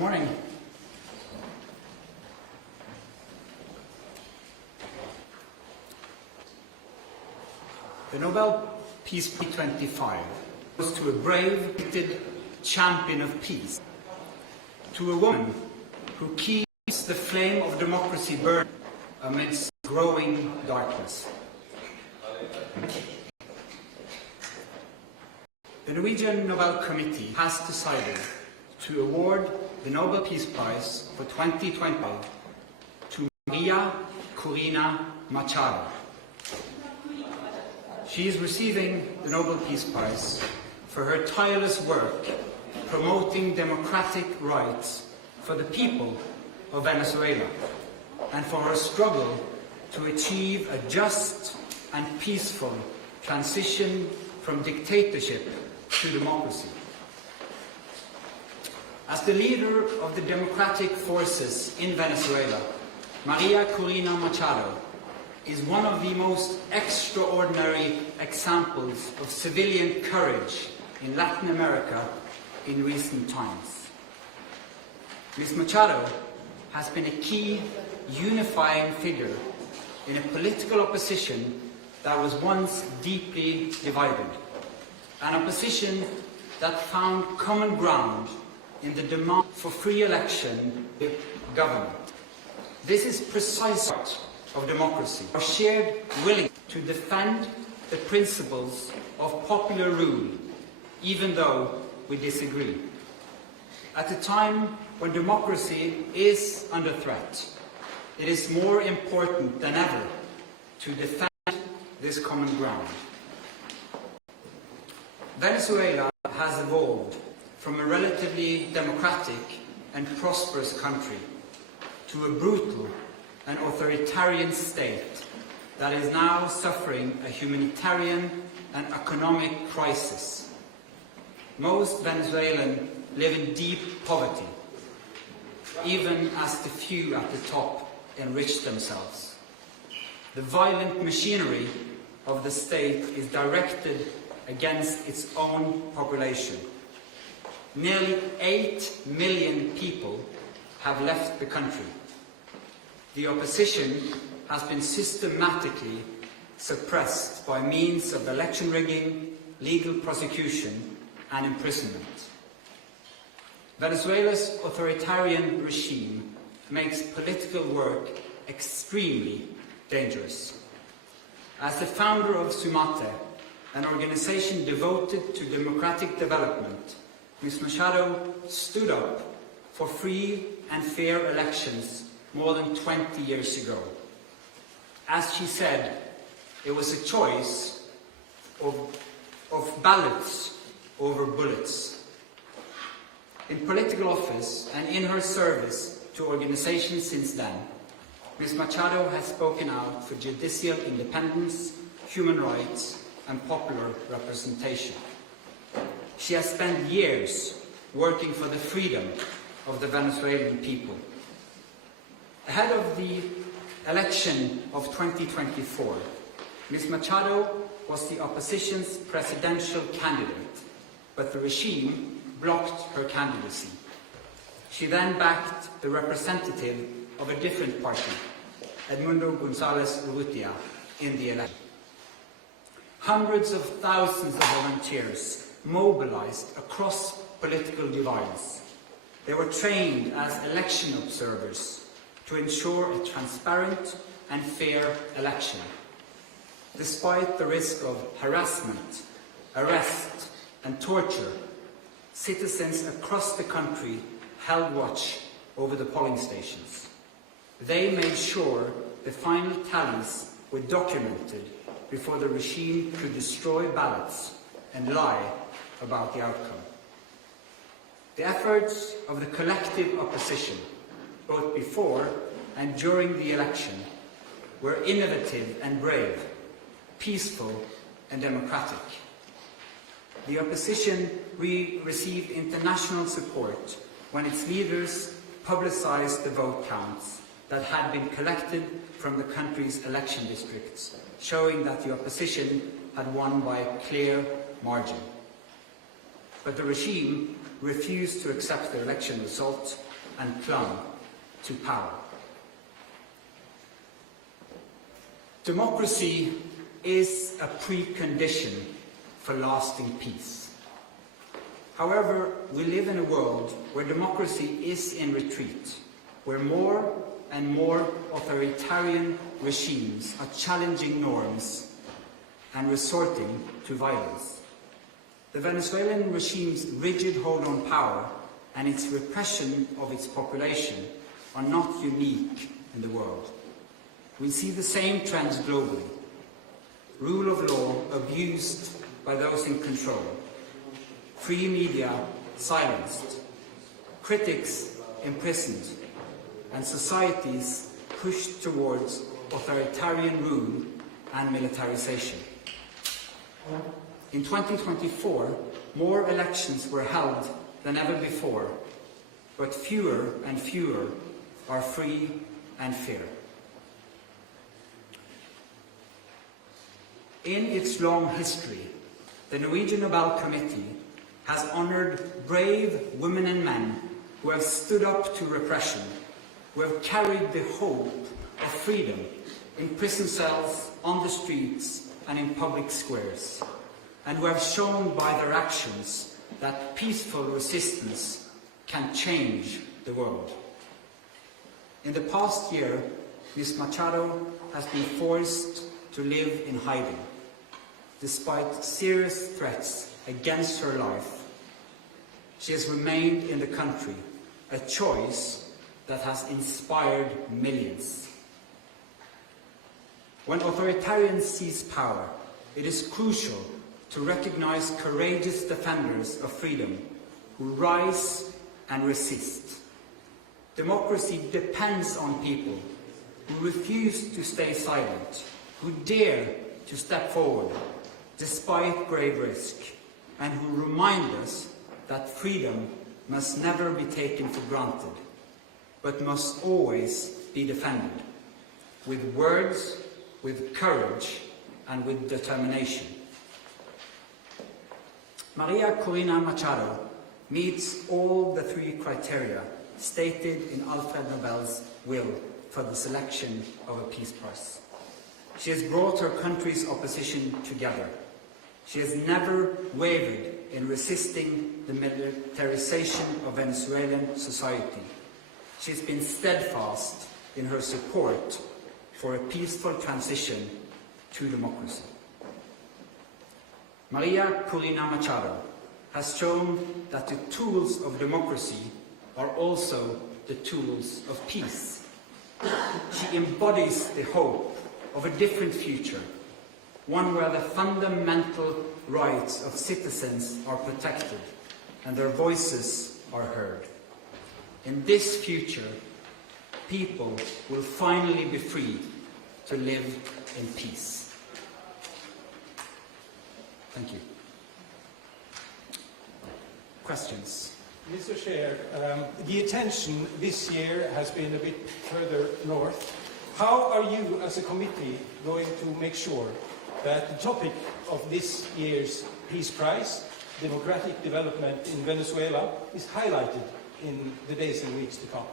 Good morning. The Nobel Peace Prize 25 goes to a brave, gifted champion of peace, to a woman who keeps the flame of democracy burning amidst growing darkness. The Norwegian Nobel Committee has decided to award the Nobel Peace Prize for 2025 to Maria Corina Machado. She is receiving the Nobel Peace Prize for her tireless work promoting democratic rights for the people of Venezuela and for her struggle to achieve a just and peaceful transition from dictatorship to democracy. As the leader of the democratic forces in Venezuela, Maria Corina Machado is one of the most extraordinary examples of civilian courage in Latin America in recent times. Ms. Machado has been a key unifying figure in a political opposition that was once deeply divided, an opposition that found common ground in the demand for free election of government. This is precisely of democracy, our shared willingness to defend the principles of popular rule, even though we disagree. At a time when democracy is under threat, it is more important than ever to defend this common ground. Venezuela has evolved from a relatively democratic and prosperous country to a brutal and authoritarian state that is now suffering a humanitarian and economic crisis. Most Venezuelans live in deep poverty, even as the few at the top enrich themselves. The violent machinery of the state is directed against its own population. Nearly 8 million people have left the country. The opposition has been systematically suppressed by means of election rigging, legal prosecution, and imprisonment. Venezuela's authoritarian regime makes political work extremely dangerous. As the founder of Sumate, an organization devoted to democratic development, Ms. Machado stood up for free and fair elections more than 20 years ago. As she said, it was a choice of ballots over bullets. In political office and in her service to organizations since then, Ms. Machado has spoken out for judicial independence, human rights, and popular representation. She has spent years working for the freedom of the Venezuelan people. Ahead of the election of 2024, Ms. Machado was the opposition's presidential candidate, but the regime blocked her candidacy. She then backed the representative of a different party, Edmundo González Urrutia, in the election. Hundreds of thousands of volunteers mobilized across political divides. They were trained as election observers to ensure a transparent and fair election. Despite the risk of harassment, arrest, and torture, citizens across the country held watch over the polling stations. They made sure the final tallies were documented before the regime could destroy ballots and lie about the outcome. The efforts of the collective opposition, both before and during the election, were innovative and brave, peaceful and democratic. The opposition received international support when its leaders publicized the vote counts that had been collected from the country's election districts, showing that the opposition had won by a clear margin. But the regime refused to accept the election result and clung to power. Democracy is a precondition for lasting peace. However, we live in a world where democracy is in retreat, where more and more authoritarian regimes are challenging norms and resorting to violence. The Venezuelan regime's rigid hold on power and its repression of its population are not unique in the world. We see the same trends globally. Rule of law abused by those in control, free media silenced, critics imprisoned, and societies pushed towards authoritarian rule and militarization. In 2024, more elections were held than ever before, but fewer and fewer are free and fair. In its long history, the Norwegian Nobel Committee has honored brave women and men who have stood up to repression, who have carried the hope of freedom in prison cells, on the streets, and in public squares, and who have shown by their actions that peaceful resistance can change the world. In the past year, Ms. Machado has been forced to live in hiding, despite serious threats against her life. She has remained in the country, a choice that has inspired millions. When authoritarians seize power, it is crucial to recognize courageous defenders of freedom who rise and resist. Democracy depends on people who refuse to stay silent, who dare to step forward despite grave risk, and who remind us that freedom must never be taken for granted, but must always be defended, with words, with courage, and with determination. Maria Corina Machado meets all the three criteria stated in Alfred Nobel's will for the selection of a Peace Prize. She has brought her country's opposition together. She has never wavered in resisting the militarization of Venezuelan society. She has been steadfast in her support for a peaceful transition to democracy. Maria Corina Machado has shown that the tools of democracy are also the tools of peace. She embodies the hope of a different future, one where the fundamental rights of citizens are protected and their voices are heard. In this future, people will finally be free to live in peace. Thank you. Questions? Mr. Chair, the attention this year has been a bit further north. How are you as a committee going to make sure that the topic of this year's Peace Prize, democratic development in Venezuela, is highlighted in the days and weeks to come?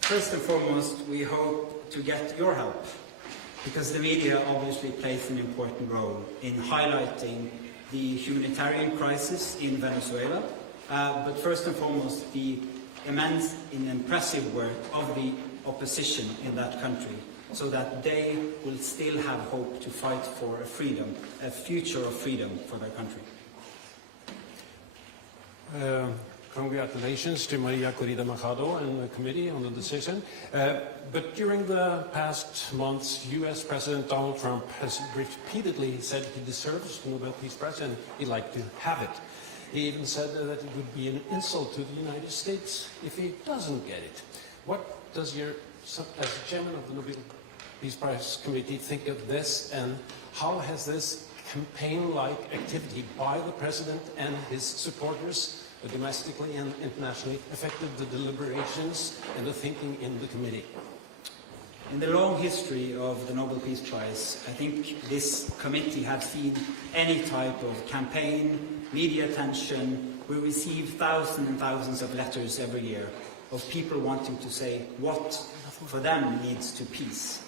First and foremost, we hope to get your help, because the media obviously plays an important role in highlighting the humanitarian crisis in Venezuela, but first and foremost, the immense and impressive work of the opposition in that country, so that they will still have hope to fight for a freedom, a future of freedom for their country. Congratulations to Maria Corina Machado and the committee on the decision. But during the past months, US President Donald Trump has repeatedly said he deserves the Nobel Peace Prize and he'd like to have it. He even said that it would be an insult to the United States if he doesn't get it. What does as chairman of the Nobel Peace Prize Committee, think of this, and how has this campaign-like activity by the president and his supporters domestically and internationally affected the deliberations and the thinking in the committee? In the long history of the Nobel Peace Prize, I think this committee has seen any type of campaign, media attention. We receive thousands and thousands of letters every year of people wanting to say what for them leads to peace.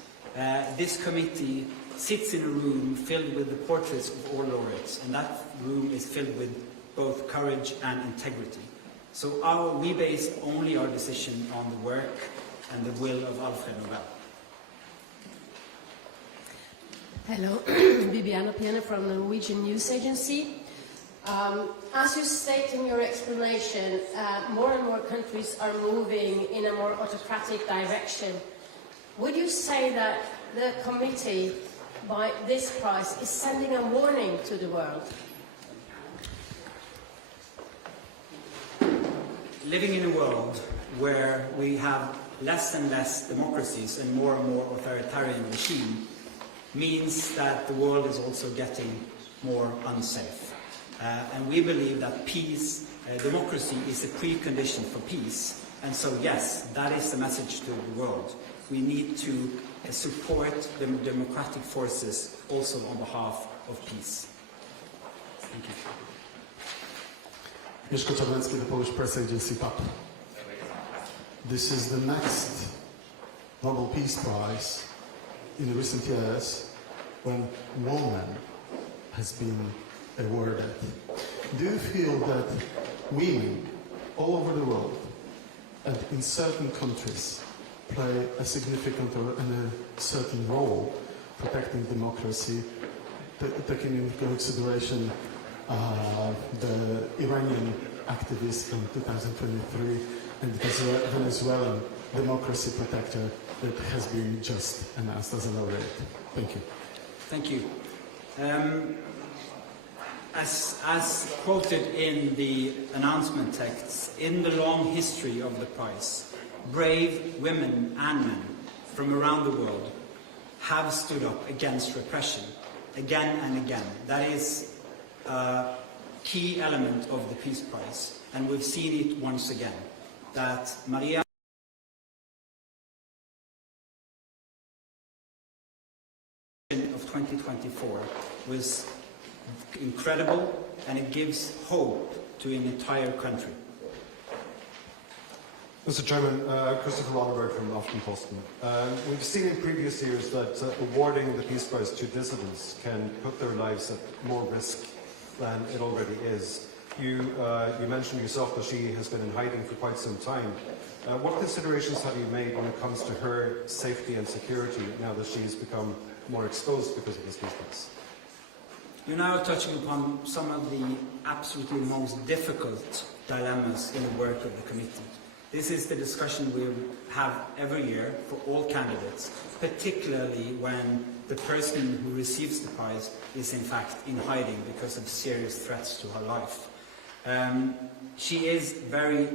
This committee sits in a room filled with the portraits of all laureates, and that room is filled with both courage and integrity. So we base only our decision on the work and the will of Alfred Nobel. Hello, Bibiana Piana from the Norwegian News Agency. As you state in your explanation, more and more countries are moving in a more autocratic direction. Would you say that the committee, by this prize, is sending a warning to the world? Living in a world where we have less and less democracies and more authoritarian regime means that the world is also getting more unsafe. And we believe that peace, democracy is a precondition for peace. And so, yes, that is the message to the world. We need to support the democratic forces also on behalf of peace. Thank you. Mieszko Czarnecki, the Polish press agency PAP. This is the next Nobel Peace Prize in the recent years when woman has been awarded. Do you feel that women all over the world and in certain countries play a significant or a certain role protecting democracy, taking into consideration the Iranian activist from 2023 and the Venezuelan democracy protector that has been just announced as a laureate? Thank you. Thank you. As quoted in the announcement texts, in the long history of the prize, brave women and men from around the world have stood up against repression again and again. That is a key element of the Peace Prize, and we've seen it once again, that Maria of 2024 was incredible, and it gives hope to an entire country. Mr. Chairman, Christopher Ronneberg from Aftenposten. We've seen in previous years that awarding the Peace Prize to dissidents can put their lives at more risk than it already is. You mentioned yourself that she has been in hiding for quite some time. What considerations have you made when it comes to her safety and security now that she's become more exposed because of this Peace Prize? You're now touching upon some of the absolutely most difficult dilemmas in the work of the committee. This is the discussion we have every year for all candidates, particularly when the person who receives the prize is in fact in hiding because of serious threats to her life. She is very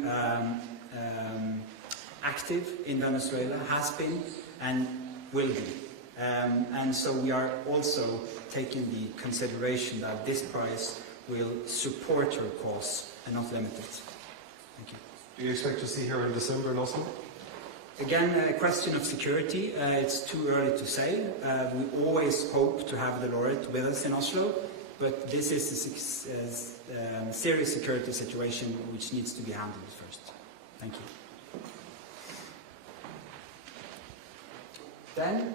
active in Venezuela, has been and will be. And so we are also taking the consideration that this prize will support her cause and not limit it. Thank you. Do you expect to see her in December in Oslo? Again, a question of security. It's too early to say. We always hope to have the laureate with us in Oslo, but this is a serious security situation which needs to be handled first. Thank you. Then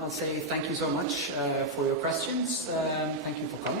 I'll say thank you so much for your questions. Thank you for coming.